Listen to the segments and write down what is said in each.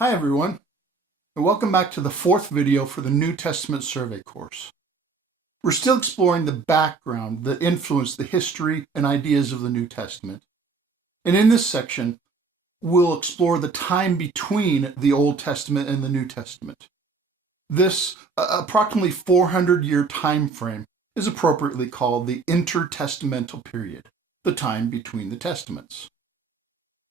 Hi everyone, and welcome back to the fourth video for the New Testament survey course. We're still exploring the background that influenced the history and ideas of the New Testament. And in this section, we'll explore the time between the Old Testament and the New Testament. This approximately 400-year time frame is appropriately called the Intertestamental period, the time between the Testaments.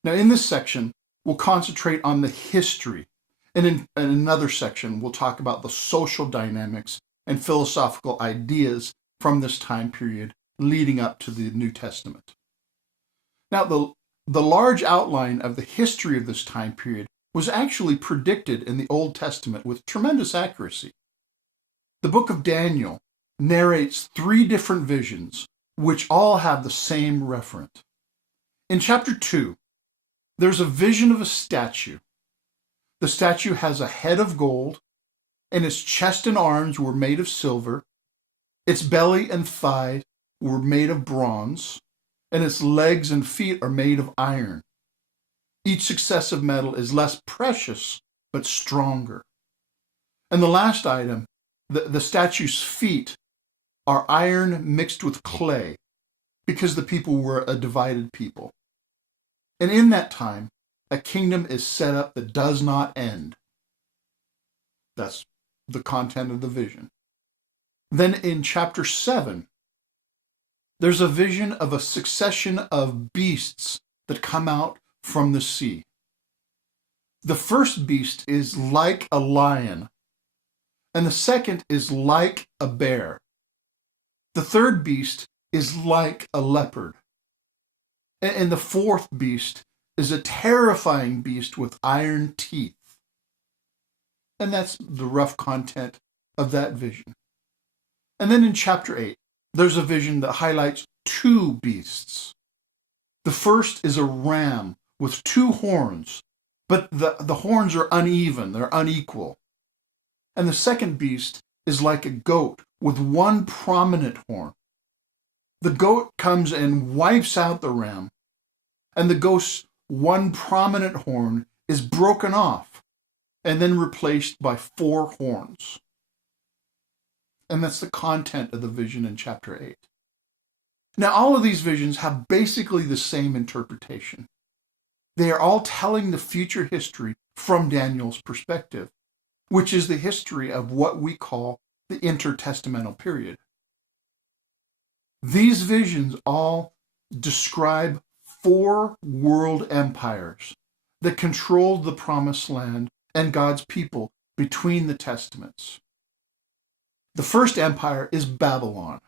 Now in this section, we'll concentrate on the history, and in another section, we'll talk about the social dynamics and philosophical ideas from this time period leading up to the New Testament. Now, the large outline of the history of this time period was actually predicted in the Old Testament with tremendous accuracy. The book of Daniel narrates 3 different visions, which all have the same referent. In chapter 2, there's a vision of a statue. The statue has a head of gold, and its chest and arms were made of silver. Its belly and thigh were made of bronze, and its legs and feet are made of iron. Each successive metal is less precious, but stronger. And the last item, the statue's feet are iron mixed with clay, because the people were a divided people. And in that time, a kingdom is set up that does not end. That's the content of the vision. Then in chapter 7, there's a vision of a succession of beasts that come out from the sea. The first beast is like a lion, and the second is like a bear. The third beast is like a leopard. And the fourth beast is a terrifying beast with iron teeth. And that's the rough content of that vision. And then in chapter 8, there's a vision that highlights 2 beasts. The first is a ram with 2 horns, but the horns are uneven, they're unequal. And the second beast is like a goat with 1 prominent horn. The goat comes and wipes out the ram, and the goat's 1 prominent horn is broken off and then replaced by 4 horns. And that's the content of the vision in chapter 8. Now, all of these visions have basically the same interpretation. They are all telling the future history from Daniel's perspective, which is the history of what we call the intertestamental period. These visions all describe 4 world empires that controlled the promised land and God's people between the testaments. The first empire is Babylon.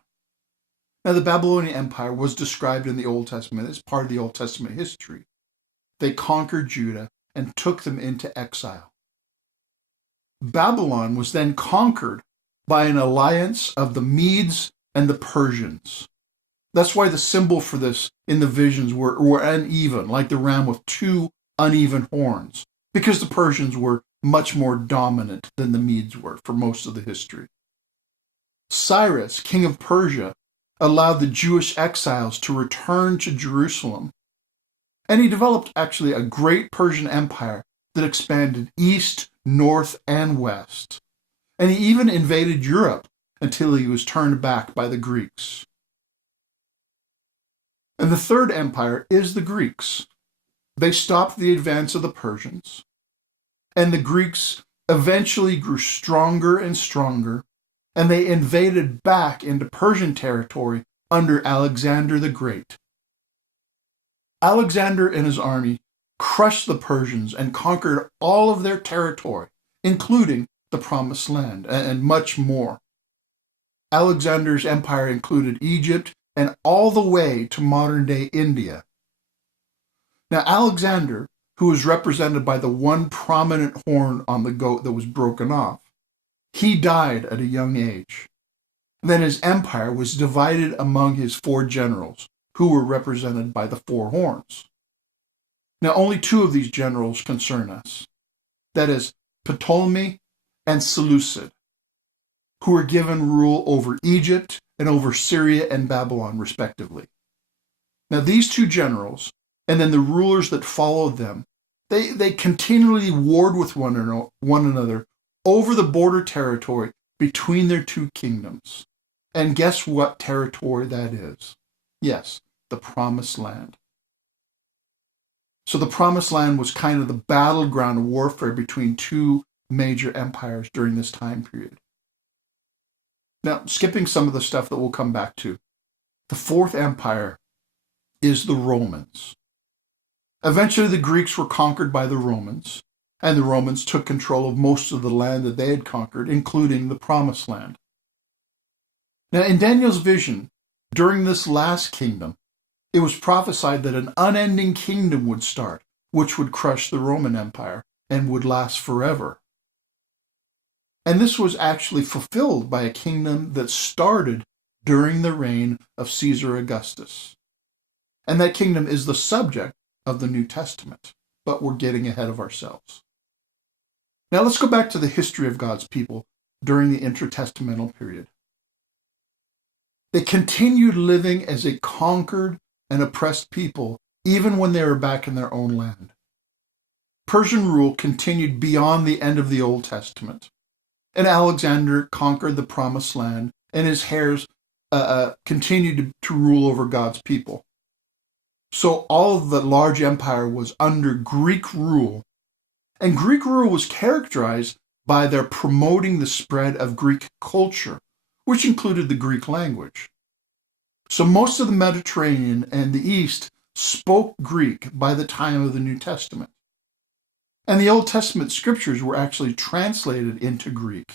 Now, the Babylonian Empire was described in the Old Testament as part of the Old Testament history. They conquered Judah and took them into exile. Babylon was then conquered by an alliance of the Medes and the Persians. That's why the symbol for this in the visions were uneven, like the ram with 2 uneven horns, because the Persians were much more dominant than the Medes were for most of the history. Cyrus, king of Persia, allowed the Jewish exiles to return to Jerusalem, and he developed actually a great Persian empire that expanded east, north, and west. And he even invaded Europe until he was turned back by the Greeks. And the third empire is the Greeks. They stopped the advance of the Persians, and the Greeks eventually grew stronger and stronger, and they invaded back into Persian territory under Alexander the Great. Alexander and his army crushed the Persians and conquered all of their territory, including the Promised Land and much more. Alexander's empire included Egypt and all the way to modern-day India. Now, Alexander, who was represented by the 1 prominent horn on the goat that was broken off, he died at a young age. Then his empire was divided among his 4 generals, who were represented by the 4 horns. Now, only 2 of these generals concern us. That is, Ptolemy and Seleucid, who were given rule over Egypt and over Syria and Babylon, respectively. Now, these 2 generals, and then the rulers that followed them, They continually warred with one another over the border territory between their two kingdoms. And guess what territory that is? Yes, the Promised Land. So the Promised Land was kind of the battleground of warfare between two major empires during this time period. Now, skipping some of the stuff that we'll come back to. The fourth empire is the Romans. Eventually, the Greeks were conquered by the Romans, and the Romans took control of most of the land that they had conquered, including the Promised Land. Now, in Daniel's vision, during this last kingdom, it was prophesied that an unending kingdom would start, which would crush the Roman Empire and would last forever. And this was actually fulfilled by a kingdom that started during the reign of Caesar Augustus. And that kingdom is the subject of the New Testament, but we're getting ahead of ourselves. Now let's go back to the history of God's people during the intertestamental period. They continued living as a conquered and oppressed people, even when they were back in their own land. Persian rule continued beyond the end of the Old Testament, and Alexander conquered the Promised Land, and his heirs continued to rule over God's people. So all of the large empire was under Greek rule, and Greek rule was characterized by their promoting the spread of Greek culture, which included the Greek language. So most of the Mediterranean and the East spoke Greek by the time of the New Testament. And the Old Testament scriptures were actually translated into Greek.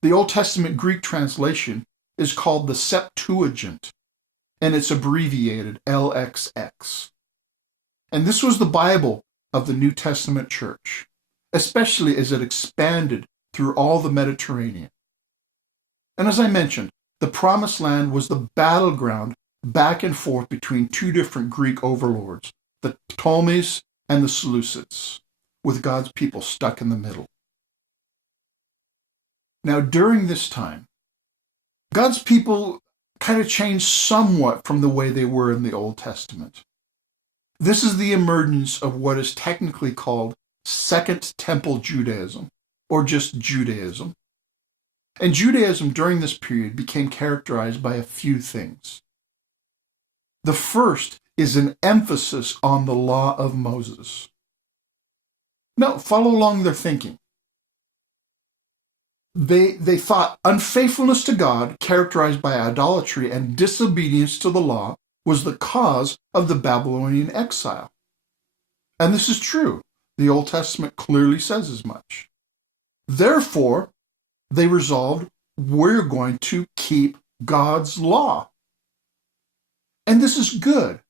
The Old Testament Greek translation is called the Septuagint, and it's abbreviated LXX. And this was the Bible of the New Testament church, especially as it expanded through all the Mediterranean. And as I mentioned, the Promised Land was the battleground back and forth between two different Greek overlords, the Ptolemies and the Seleucids, with God's people stuck in the middle. Now, during this time, God's people kind of changed somewhat from the way they were in the Old Testament. This is the emergence of what is technically called Second Temple Judaism, or just Judaism. And Judaism during this period became characterized by a few things. The first is an emphasis on the law of Moses. Now, follow along their thinking. They thought unfaithfulness to God, characterized by idolatry and disobedience to the law, was the cause of the Babylonian exile. And this is true. The Old Testament clearly says as much. Therefore, they resolved, we're going to keep God's law. And this is good.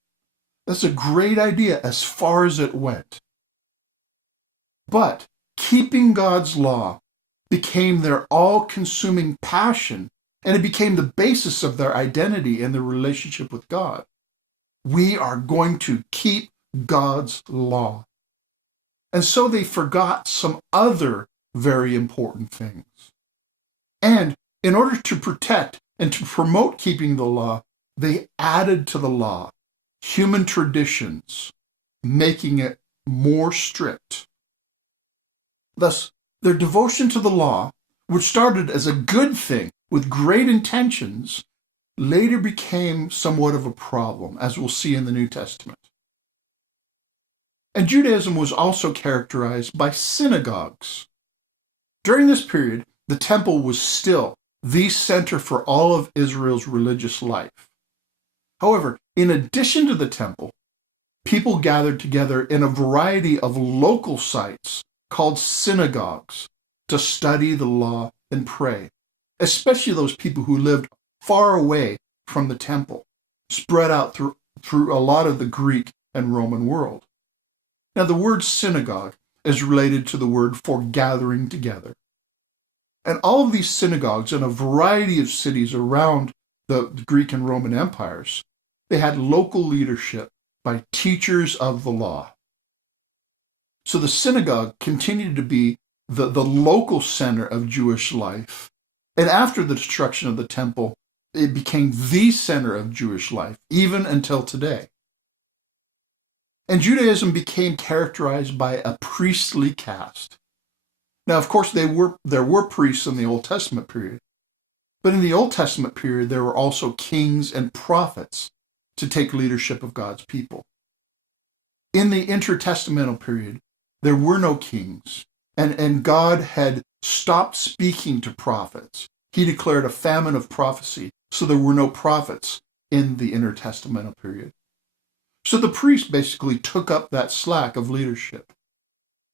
That's a great idea as far as it went. But keeping God's law became their all-consuming passion, and it became the basis of their identity and their relationship with God. We are going to keep God's law. And so they forgot some other very important things. And in order to protect and to promote keeping the law, they added to the law human traditions, making it more strict. Thus, their devotion to the law, which started as a good thing with great intentions, later became somewhat of a problem, as we'll see in the New Testament. And Judaism was also characterized by synagogues. During this period, the temple was still the center for all of Israel's religious life. However, in addition to the temple, people gathered together in a variety of local sites called synagogues to study the law and pray, especially those people who lived far away from the temple, spread out through a lot of the Greek and Roman world. Now, the word synagogue is related to the word for gathering together. And all of these synagogues in a variety of cities around the Greek and Roman empires, they had local leadership by teachers of the law. So the synagogue continued to be the local center of Jewish life. And after the destruction of the temple, it became the center of Jewish life, even until today. And Judaism became characterized by a priestly caste. Now, of course, there were priests in the Old Testament period, but in the Old Testament period, there were also kings and prophets to take leadership of God's people. In the intertestamental period, there were no kings, and God had stopped speaking to prophets. He declared a famine of prophecy, so there were no prophets in the intertestamental period. So the priests basically took up that slack of leadership.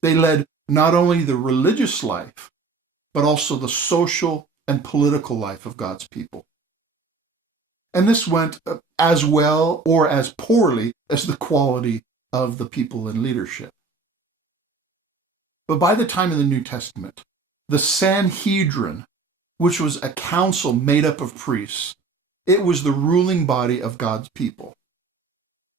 They led not only the religious life, but also the social and political life of God's people. And this went as well or as poorly as the quality of the people in leadership. But by the time of the New Testament, the Sanhedrin, which was a council made up of priests, it was the ruling body of God's people.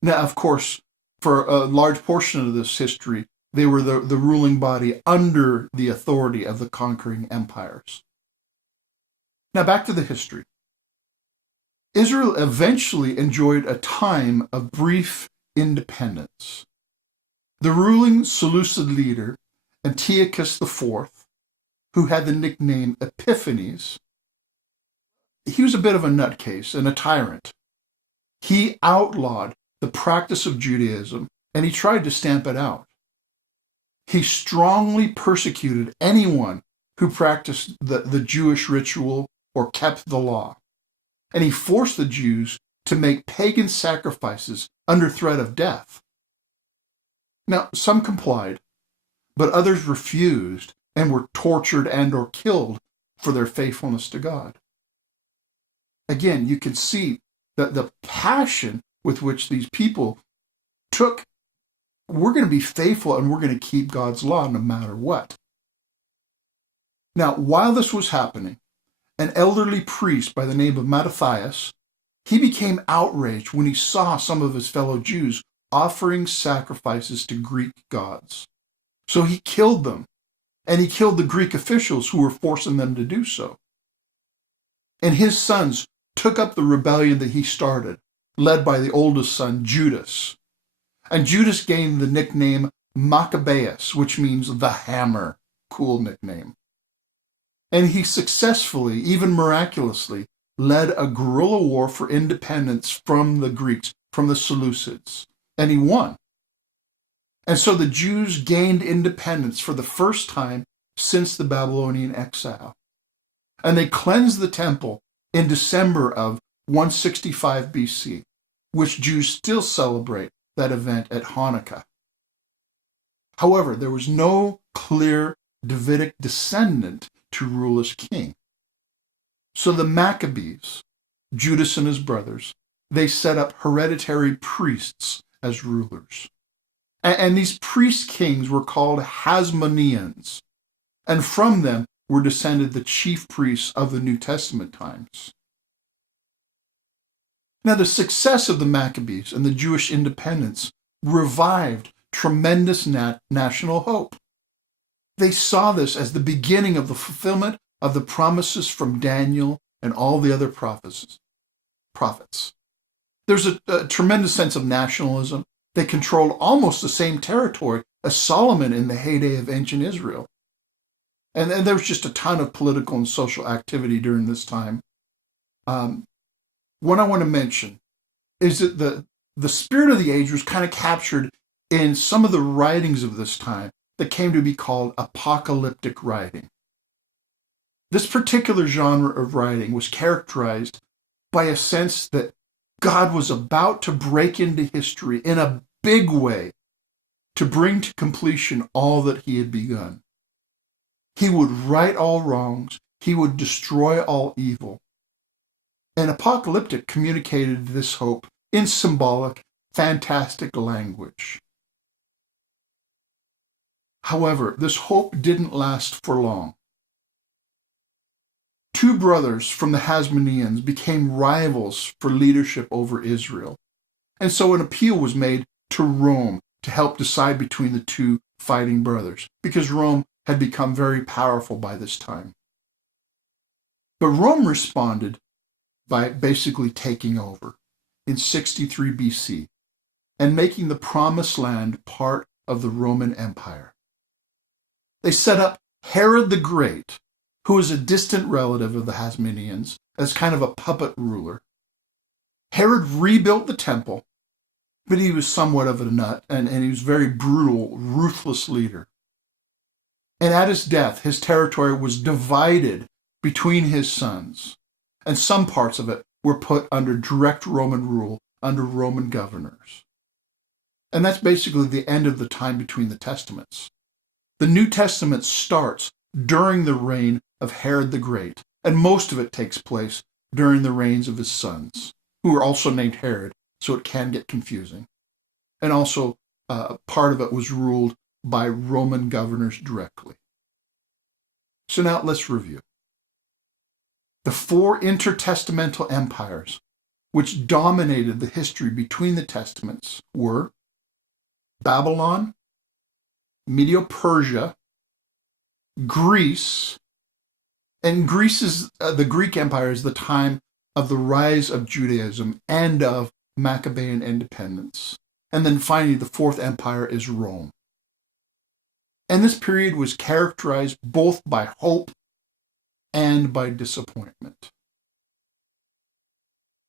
Now, of course, for a large portion of this history, they were the ruling body under the authority of the conquering empires. Now, back to the history. Israel eventually enjoyed a time of brief independence. The ruling Seleucid leader, Antiochus IV, who had the nickname Epiphanes, he was a bit of a nutcase and a tyrant. He outlawed the practice of Judaism, and he tried to stamp it out. He strongly persecuted anyone who practiced the Jewish ritual or kept the law. And he forced the Jews to make pagan sacrifices under threat of death. Now, some complied, but others refused and were tortured and or killed for their faithfulness to God. Again, you can see that the passion with which these people took, we're going to be faithful and we're going to keep God's law no matter what. Now, while this was happening, an elderly priest by the name of Mattathias, he became outraged when he saw some of his fellow Jews offering sacrifices to Greek gods. So he killed them, and he killed the Greek officials who were forcing them to do so. And his sons took up the rebellion that he started, led by the oldest son, Judas. And Judas gained the nickname Maccabeus, which means the hammer. Cool nickname. And he successfully, even miraculously, led a guerrilla war for independence from the Greeks, from the Seleucids. And he won. And so the Jews gained independence for the first time since the Babylonian exile. And they cleansed the temple in December of 165 BC, which Jews still celebrate that event at Hanukkah. However, there was no clear Davidic descendant to rule as king. So the Maccabees, Judas and his brothers, they set up hereditary priests as rulers. And these priest kings were called Hasmoneans, and from them were descended the chief priests of the New Testament times. Now, the success of the Maccabees and the Jewish independence revived tremendous national hope. They saw this as the beginning of the fulfillment of the promises from Daniel and all the other prophets. There's a tremendous sense of nationalism. They controlled almost the same territory as Solomon in the heyday of ancient Israel. And there was just a ton of political and social activity during this time. What I want to mention is that the spirit of the age was kind of captured in some of the writings of this time that came to be called apocalyptic writing. This particular genre of writing was characterized by a sense that God was about to break into history in a big way to bring to completion all that he had begun. He would right all wrongs. He would destroy all evil. And apocalyptic communicated this hope in symbolic, fantastic language. However, this hope didn't last for long. Two brothers from the Hasmoneans became rivals for leadership over Israel. And so an appeal was made to Rome to help decide between the two fighting brothers, because Rome had become very powerful by this time. But Rome responded by basically taking over in 63 BC. and making the Promised Land part of the Roman Empire. They set up Herod the Great, who was a distant relative of the Hasmoneans, as kind of a puppet ruler. Herod rebuilt the temple, but he was somewhat of a nut, and he was a very brutal, ruthless leader. And at his death, his territory was divided between his sons, and some parts of it were put under direct Roman rule, under Roman governors. And that's basically the end of the time between the Testaments. The New Testament starts during the reign of Herod the Great, and most of it takes place during the reigns of his sons, who are also named Herod, so it can get confusing. And also, part of it was ruled by Roman governors directly. So now let's review. The four intertestamental empires, which dominated the history between the Testaments, were Babylon, Medo-Persia, Greece, and Greece is the Greek Empire is the time of the rise of Judaism and of Maccabean independence. And then finally, the fourth empire is Rome. And this period was characterized both by hope and by disappointment.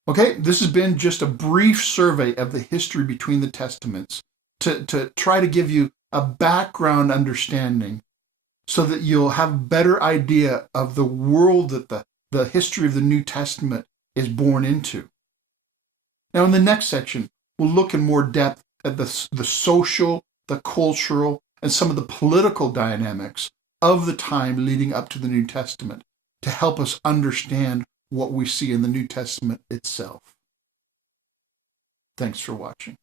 Okay, this has been just a brief survey of the history between the Testaments to try to give you a background understanding so that you'll have a better idea of the world that the history of the New Testament is born into. Now, in the next section, we'll look in more depth at the social, the cultural, and some of the political dynamics of the time leading up to the New Testament to help us understand what we see in the New Testament itself. Thanks for watching.